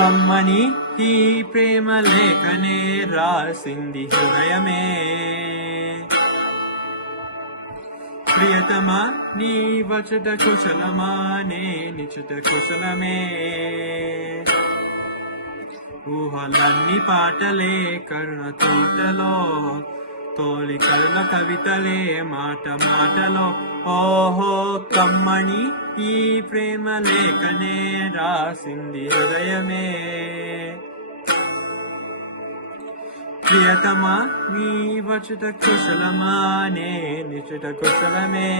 కమ్మని ఈ ప్రేమ లేఖనే రాసింది హృదయమే. ప్రియతమా నీ వచట కుశలమా నే నిచుట కుశలమే. ఊహలన్నీ పాటలే కరుణ తోటలో, తోలి కరుణ కవితలే మాట మాటలో. ఓహో కమ్మని ఈ ప్రేమ లేఖనే రాసింది హృదయమే. ప్రియతమా నీ వచట కుశలమా నే నిచుట కుశలమే.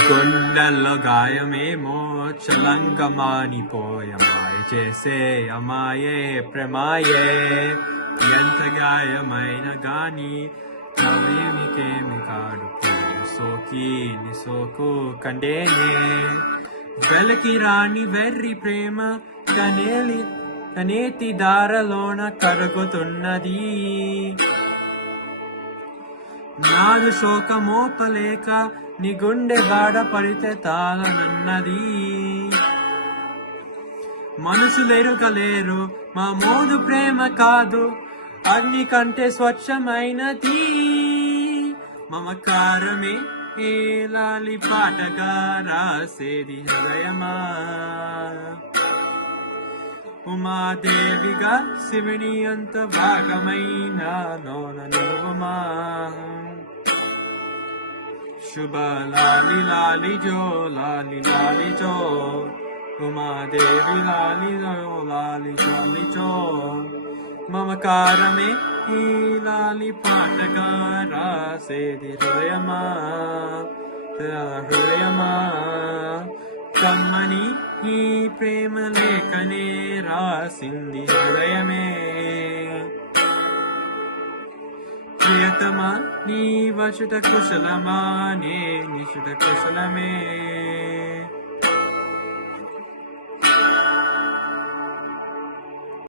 గుండెల్లో గాయమేమో చలంగమానిపోయమాయ చేసే అమాయే ప్రేమాయే. ఎంత గాయమైన గాని నవ్వేమికేమి కాడు సోకి ని సోకు కండేనే. వెలకి రాని వెర్రి ప్రేమ కనేటి దారలోన కరుగుతున్నది. నాదు శోకమోపలేక నీ గుండె గాడ పడితే తాళనన్నది. మనుషులెరుకలేరు మా మోదు ప్రేమ కాదు అగ్ని కంటే స్వచ్ఛమైనది. మమకారమే ఏలాలి పాటగా రాసేది హృదయమా. ఉమాదేవిగా శివుని అంత భాగమైన నోన నిలువమా. శుభ లాలి లాలి జో లాలి లాలి జో. ఉమాదేవి లాలి జో లాలి లాలి జో. మమకారమే ఈ లాలి పాటగా రాసేది హృదయమా హృదయమా. కమ్మని ఈ ప్రేమ లేఖనే రాసింది హృదయమే. ప్రియతమా నీ వచట కుశలమా నే నిచుట కుశలమే.